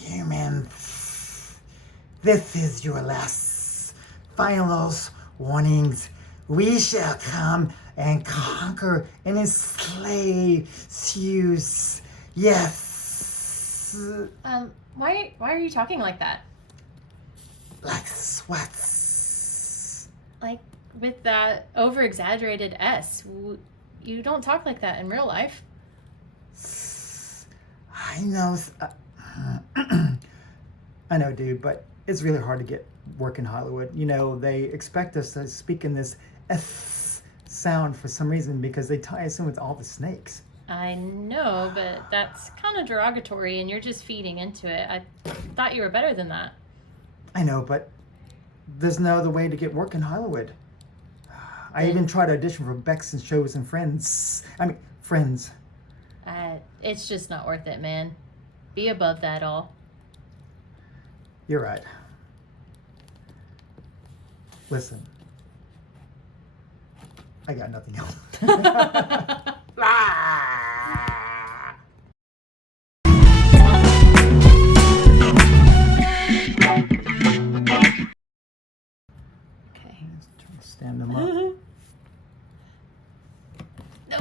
Humans, this is your last finals warnings. We shall come and conquer and enslave you. Yes. Why are you talking like that? Like sweats. Like with that over-exaggerated S. You don't talk like that in real life. I know. I know, dude, but it's really hard to get work in Hollywood. You know, they expect us to speak in this S sound for some reason because they tie us in with all the snakes. I know, but that's kind of derogatory and you're just feeding into it. I thought you were better than that. I know, but there's no other way to get work in Hollywood. I even tried to audition for Bex and Shows and Friends. Friends. It's just not worth it, man. Be above that all. You're right. Listen. I got nothing else. Okay. Try to stand them up. No.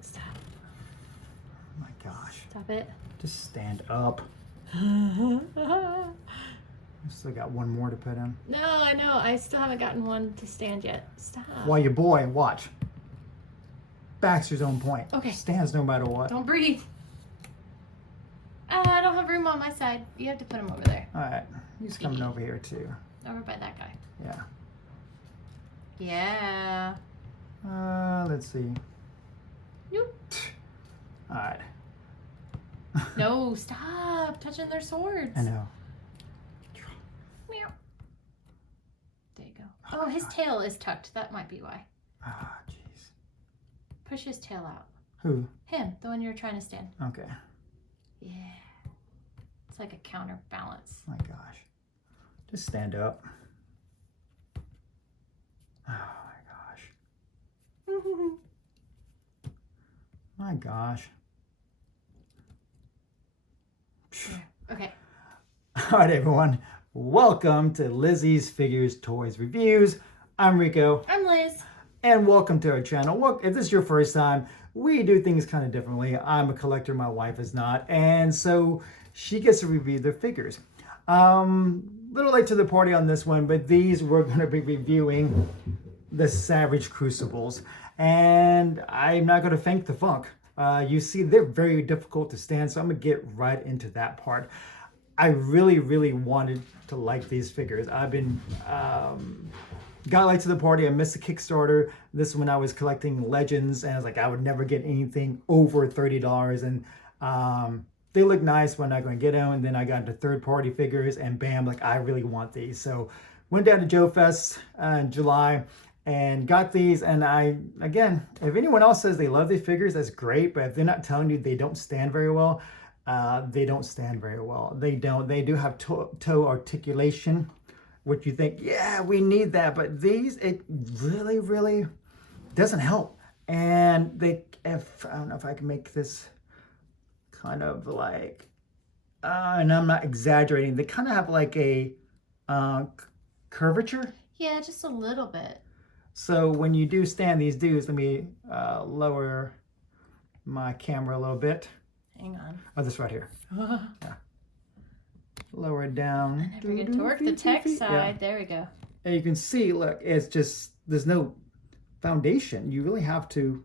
Stop. Oh my gosh. Stop it. Just stand up. Still got one more to put in. No, I know. I still haven't gotten one to stand yet. Stop. While your boy, watch. Baxter's own point. Okay. Stands no matter what. Don't breathe. I don't have room on my side. You have to put him over there. All right. He's coming over here too. Over by that guy. Yeah. Yeah. Let's see. Nope. All right. No, stop touching their swords. I know. Meow. There you go. Oh, his tail is tucked. That might be why. Ah, jeez. Push his tail out. Who? Him, the one you were trying to stand. Okay. Yeah. It's like a counterbalance. My gosh. Just stand up. Oh my gosh. My gosh. Yeah. Okay. All right, everyone. Welcome to Lizzie's Figures Toys Reviews. I'm Rico. I'm Liz. And welcome to our channel. Well, if this is your first time, we do things kind of differently. I'm a collector, my wife is not. And so she gets to review their figures. Little late to the party on this one, but these we're going to be reviewing the Savage Crucibles. And I'm not going to thank the funk. You see, they're very difficult to stand, so I'm going to get right into that part. I really, really wanted to like these figures. I've been, got late to the party. I missed the Kickstarter. This is when I was collecting Legends, and I was like, I would never get anything over $30. And they look nice, but I'm not going to get them. And then I got into third-party figures, and bam, like, I really want these. So went down to Joe Fest in July and got these. And again, if anyone else says they love these figures, that's great. But if they're not telling you they don't stand very well, they don't stand very well. They don't. They do have toe articulation, which you think, yeah, we need that. But these, it really, really doesn't help. And I don't know if I can make this kind of like, and I'm not exaggerating, they kind of have like a curvature. Yeah, just a little bit. So when you do stand these dudes, let me lower my camera a little bit. Hang on. Oh, this right here. Yeah. Lower it down. I never get to work the tech side. Yeah. There we go. And you can see, look, it's just, there's no foundation. You really have to.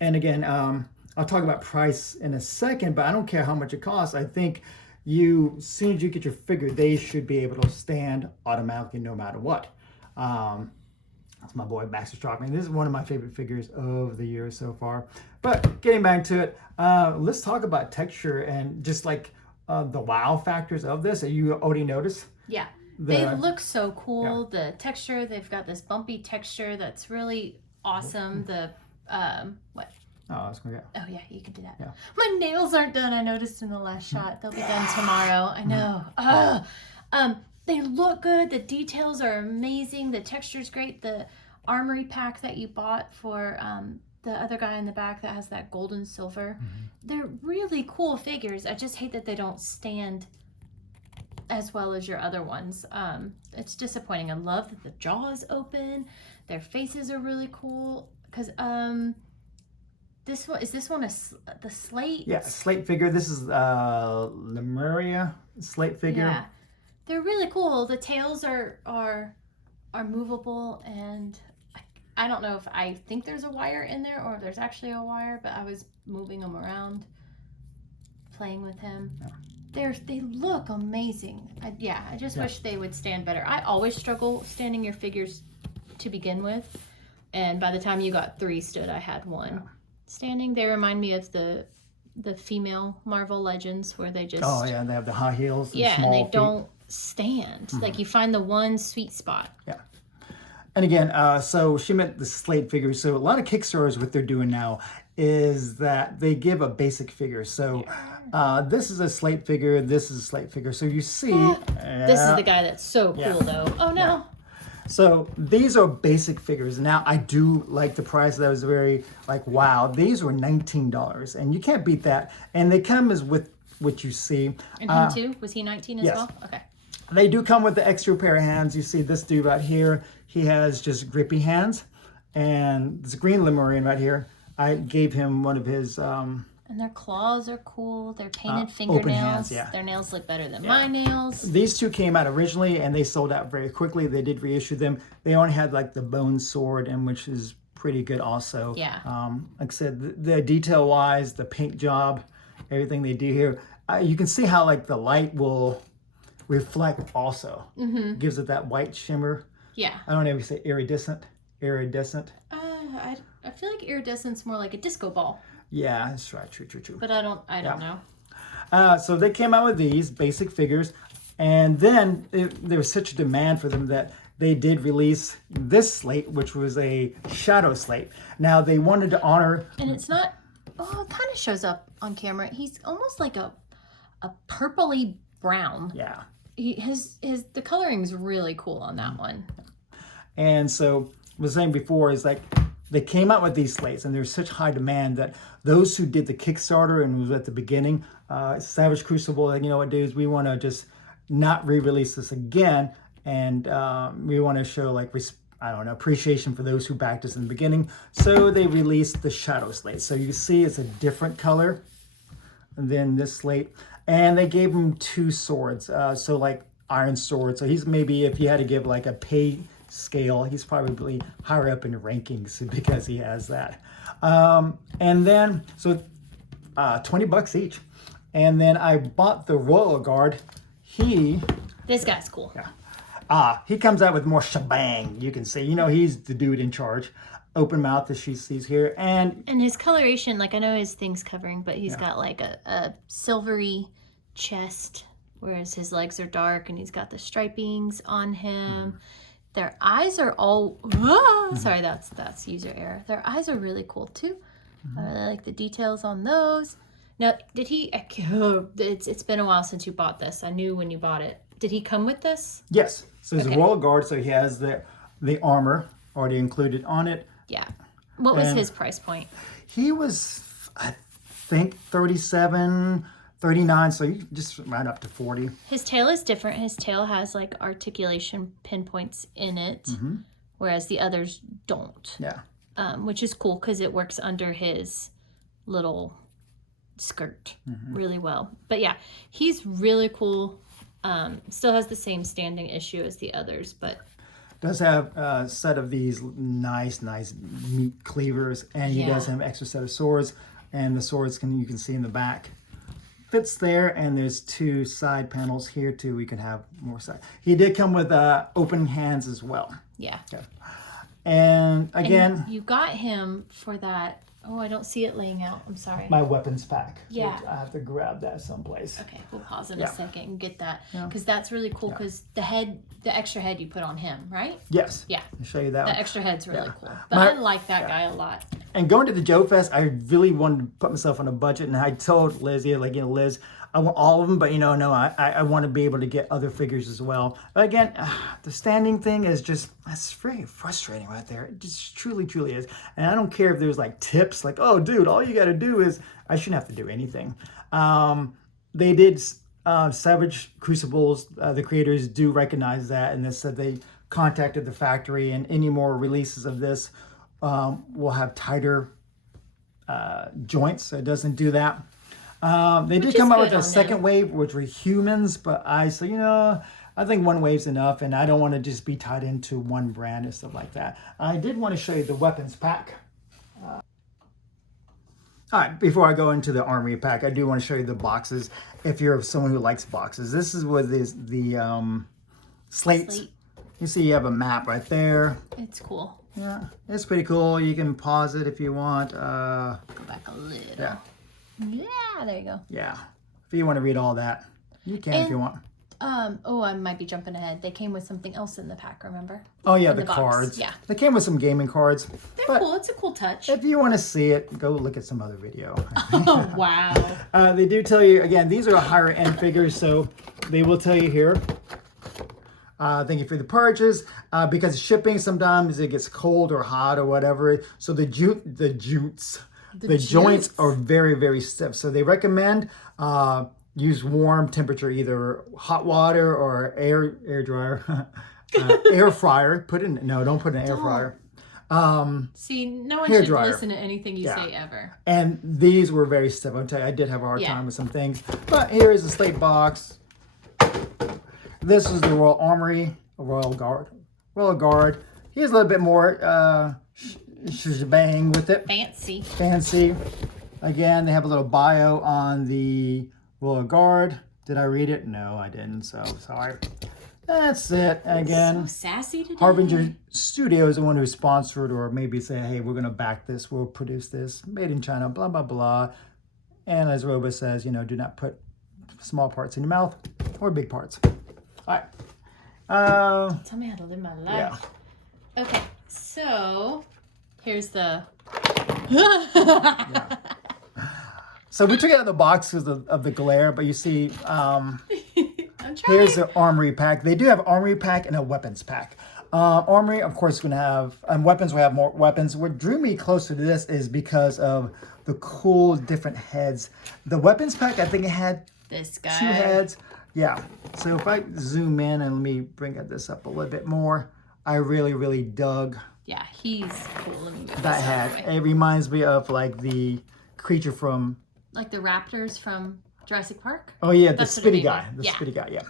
And again, I'll talk about price in a second, but I don't care how much it costs. I think as soon as you get your figure, they should be able to stand automatically no matter what. That's my boy Baxter Stockman. This is one of my favorite figures of the year so far. But getting back to it, let's talk about texture and just like the wow factors of this. You already noticed? Yeah. They look so cool. Yeah. The texture, they've got this bumpy texture that's really awesome. The, what? Oh, I was gonna go. Oh, yeah, you can do that. Yeah. My nails aren't done, I noticed in the last shot. They'll be done tomorrow. I know. They look good. The details are amazing. The texture's great. The armory pack that you bought for the other guy in the back that has that gold and silver. Mm-hmm. They're really cool figures. I just hate that they don't stand as well as your other ones. It's disappointing. I love that the jaw is open. Their faces are really cool. Because this one the slate? Yeah, slate figure. This is Lemuria slate figure. Yeah, they're really cool. The tails are movable, and I don't know if I think there's a wire in there or if there's actually a wire, but I was moving them around, playing with him. Yeah. They look amazing. I just wish they would stand better. I always struggle standing your figures to begin with, and by the time you got 3 stood, I had 1 standing. They remind me of the female Marvel Legends where they just they have the high heels. And and small they feet. don't stand. Like you find the one sweet spot. Yeah. And again, so she meant the slate figures. So a lot of Kickstarters, what they're doing now is that they give a basic figure. So this is a slate figure. This is a slate figure. So you see. This is the guy that's so cool though. Oh no. Yeah. So these are basic figures. Now I do like the price. That was very like, wow, these were $19 and you can't beat that. And they come as with what you see. And him too? Was he 19 as yes. well? Okay. They do come with the extra pair of hands. You see this dude right here. He has just grippy hands. And this green Lemurian right here, I gave him one of his... and their claws are cool. They're painted open fingernails. hands, yeah. Their nails look better than my nails. These two came out originally and they sold out very quickly. They did reissue them. They only had like the bone sword, and which is pretty good also. Yeah. Like I said, the detail-wise, the paint job, everything they do here, you can see how like the light will reflect also. Gives it that white shimmer. Yeah. I don't know if you say iridescent. Iridescent. I feel like iridescent's more like a disco ball. Yeah, that's right. True. But I don't know. So they came out with these basic figures, and then there was such a demand for them that they did release this slate, which was a shadow slate. Now they wanted to honor. And it's not. Oh, it kind of shows up on camera. He's almost like a purpley brown. Yeah. The coloring's really cool on that one. And so I was saying before is like they came out with these slates, and there's such high demand that those who did the Kickstarter and was at the beginning, Savage Crucible, like, you know what, dudes, we want to just not re-release this again, and we want to show like appreciation for those who backed us in the beginning. So they released the Shadow Slate. So you see it's a different color than this slate, and they gave him 2 swords. So like iron sword. So he's maybe, if you had to give like a pay scale, he's probably higher up in the rankings because he has that. And then so $20 each. And then I bought the Royal Guard. This guy's cool. Yeah. He comes out with more shebang. You can see, he's the dude in charge. Open mouth, as she sees here, and his coloration, like I know his thing's covering, but he's got like a silvery chest, whereas his legs are dark, and he's got the stripings on him. Their eyes are all sorry, that's user error. Their eyes are really cool too. I really like the details on those. Now, did he? It's been a while since you bought this. I knew when you bought it. Did he come with this? Yes. So he's a Royal Guard, so he has the armor already included on it. Yeah. What was his price point? He was, I think, 37, 39, so you just ran up to 40. His tail is different. His tail has like articulation pinpoints in it, whereas the others don't. Yeah. Which is cool because it works under his little skirt really well. But yeah, he's really cool. Still has the same standing issue as the others, but does have a set of these nice meat cleavers, and he does have an extra set of swords, and the swords you can see in the back fits there, and there's 2 side panels here too. We can have more side. He did come with open hands as well. Yeah. Okay. And again, and you got him for that. Oh, I don't see it laying out. I'm sorry. My weapons pack. Yeah. I have to grab that someplace. Okay, we'll pause in a second and get that, because that's really cool. Because the extra head you put on him, right? Yes. Yeah. I'll show you that. The extra head's really cool. But I like that guy a lot. And going to the Joe Fest, I really wanted to put myself on a budget, and I told Lizzie, like, Liz, I want all of them, but no, I want to be able to get other figures as well. But again, the standing thing is that's very frustrating right there. It just truly, truly is. And I don't care if there's like tips, like, oh, dude, all you got to do is, I shouldn't have to do anything. They did Savage Crucibles, the creators do recognize that, and they said they contacted the factory, and any more releases of this will have tighter joints, so it doesn't do that. They did come out with a second wave, which were humans, but I said, I think one wave's enough, and I don't want to just be tied into one brand and stuff like that. I did want to show you the weapons pack. All right, before I go into the armory pack, I do want to show you the boxes. If you're someone who likes boxes, this is what is the slates. You see, you have a map right there. It's cool. Yeah, it's pretty cool. You can pause it if you want. Go back a little. Yeah. Yeah, there you go. Yeah, if you want to read all that, you can if you want. Oh, I might be jumping ahead. They came with something else in the pack, remember? Oh yeah, the box. cards. Yeah. They came with some gaming cards. They're cool. It's a cool touch. If you want to see it, go look at some other video. Oh, wow. They do tell you, again, these are higher end figures, so they will tell you here. Thank you for the purchase. Because shipping, sometimes it gets cold or hot or whatever. So the joints are very, very stiff. So they recommend use warm temperature, either hot water or air dryer, air fryer. Don't put in an air fryer. See, no one should listen to anything you say ever. And these were very stiff. I'll tell you, I did have a hard time with some things. But here is the slate box. This is the Royal Armory, Royal Guard. Here's a little bit more shebang with it. Fancy. Again, they have a little bio on the Royal Guard. Did I read it? No, I didn't, so sorry. That's it. Again, so sassy today. Harbinger Studio is the one who sponsored, or maybe say, hey, we're going to back this, we'll produce this, made in China, blah, blah, blah. And as Roba says, do not put small parts in your mouth or big parts. All right. Tell me how to live my life. Yeah. Okay, so here's the... Yeah. So we took it out of the box because of the glare, but you see, here's the armory pack. They do have armory pack and a weapons pack. Armory, of course, is going to have, weapons will have more weapons. What drew me closer to this is because of the cool different heads. The weapons pack, I think it had this guy. 2 heads. Yeah. So if I zoom in and let me bring this up a little bit more, I really, really dug. Yeah, he's cool. That head. It reminds me of like the creature from... Like the raptors from Jurassic Park? Oh yeah, the spitty guy. Spitty guy, yeah.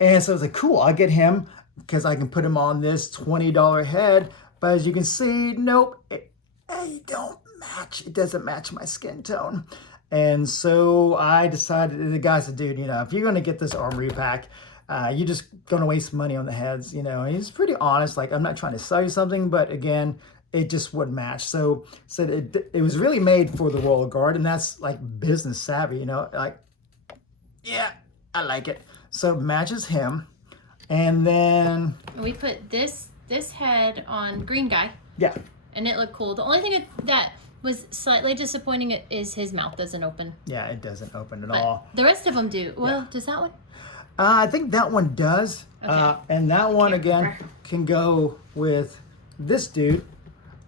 And so I was like, cool, I'll get him because I can put him on this $20 head. But as you can see, nope, it don't match. It doesn't match my skin tone. And so I decided, the guy said, dude, if you're going to get this armory pack, you're just going to waste money on the heads, And he's pretty honest. Like, I'm not trying to sell you something, but again, it just wouldn't match. So said it was really made for the Royal Guard, and that's like business savvy, like, yeah, I like it. So it matches him. And then we put this head on green guy. Yeah. And it looked cool. The only thing that was slightly disappointing is his mouth doesn't open. Yeah, it doesn't open at all. The rest of them do. Well, does that one? I think that one does. Okay. And that one, again, can go with this dude.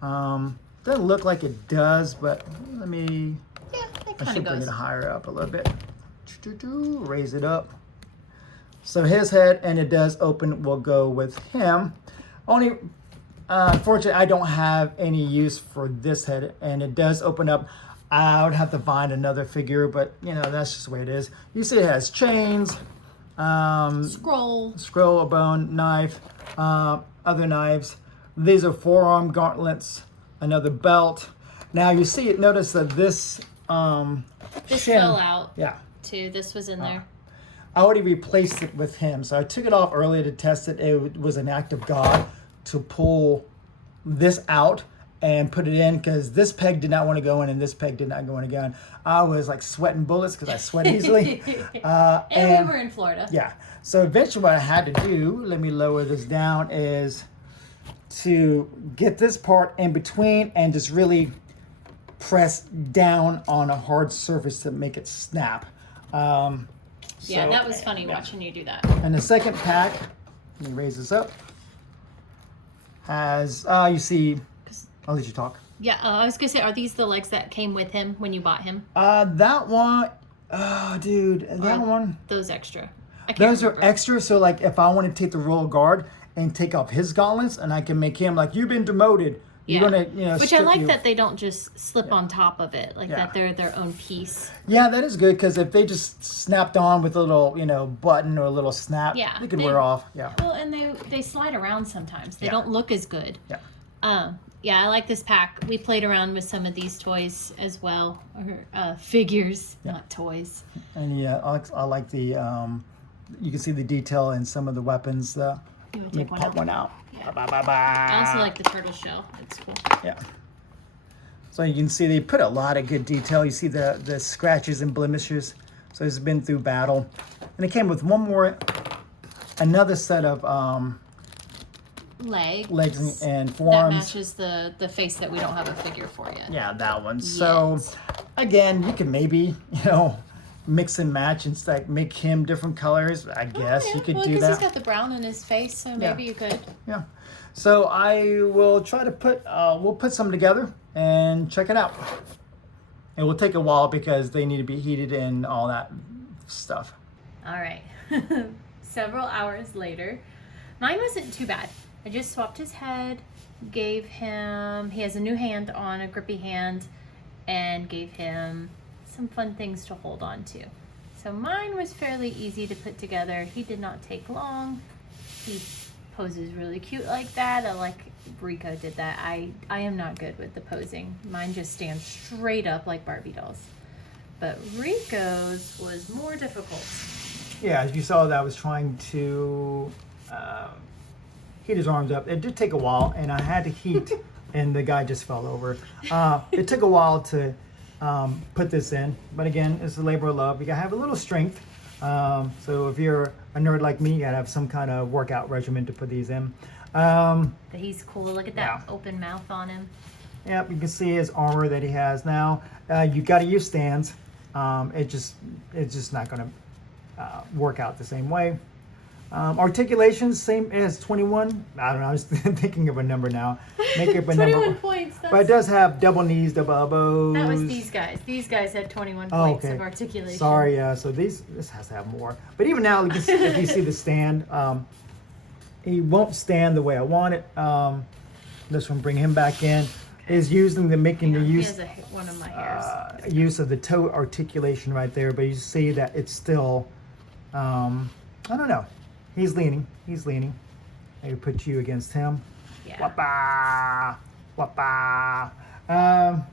Doesn't look like it does, but let me... Yeah, it I kind should of bring goes. it higher up a little bit. Raise it up. So his head, and it does open, will go with him. Only, unfortunately, I don't have any use for this head, and it does open up. I would have to find another figure, but, that's just the way it is. You see it has chains. Scroll, a bone, knife, other knives. These are forearm gauntlets, another belt. Now you see it, notice that this this shin, fell out. Yeah. Too. This was in there. I already replaced it with him. So I took it off earlier to test it. It was an act of God to pull this out and put it in, because this peg did not want to go in and this peg did not want to go in. I was like sweating bullets because I sweat easily. And we were in Florida. Yeah. So eventually what I had to do, let me lower this down, is to get this part in between and just really press down on a hard surface to make it snap. Yeah, So- that was funny watching you do that. And the second pack, let me raise this up, has, you see, I'll let you talk. Yeah, I was gonna say, are these the legs that came with him when you bought him? That one, oh, dude, that one, Those extra. I can't those are remember. extra. So, like, if I want to take the royal guard and take off his gauntlets, and I can make him like, you've been demoted. You're Yeah. gonna, Which I strip like you. that they don't just slip on top of it, like Yeah. that they're their own piece. Yeah, that is good because if they just snapped on with a little, button or a little snap, Yeah, they could they- wear off. Yeah. Well, and they slide around sometimes. They Yeah. don't look as good. Yeah. Yeah, I like this pack. We played around with some of these toys as well, or figures, not toys. And yeah, I like the, you can see the detail in some of the weapons. You want to Let me take one pop out? one out. Yeah. Ba-ba-ba-ba. I also like the turtle shell. It's cool. Yeah. So you can see they put a lot of good detail. You see the scratches and blemishes. So it's been through battle. And it came with another set of legs and that forearms. matches the face that we don't have a figure for yet. Yeah, that one. So Yes. again, you can maybe, mix and match and like make him different colors. I guess you could well, do because that. he's got the brown in his face, so maybe you could. Yeah. So I will try to we'll put some together and check it out. It will take a while because they need to be heated and all that stuff. All right. Several hours later, mine wasn't too bad. I just swapped his head, he has a new hand on, a grippy hand, and gave him some fun things to hold on to. So mine was fairly easy to put together. He did not take long. He poses really cute like that. I like Rico did that. I am not good with the posing. Mine just stands straight up like Barbie dolls. But Rico's was more difficult. Yeah, as you saw, that I was trying to heat his arms up. It did take a while, and I had to heat, and the guy just fell over. It took a while to put this in, but again, it's a labor of love. You gotta have a little strength. So if you're a nerd like me, you gotta have some kind of workout regimen to put these in. But he's cool. Look at that Yeah. open mouth on him. Yep, you can see his armor that he has now. You gotta use stands. It's just not gonna work out the same way. Articulation, same as 21. I don't know, I was thinking of a number now. Make up a 21 number. points. But it does have double knees, double elbows. That was these guys. These guys had 21 Oh, points okay. of articulation. Sorry, so this has to have more. But even now, if you see the stand, he won't stand the way I want it. This one, bring him back in, is using making the He use has one of my hairs. use of the toe articulation right there. But you see that it's still, I don't know. He's leaning. Maybe put you against him. Yeah. Wapa, wapa.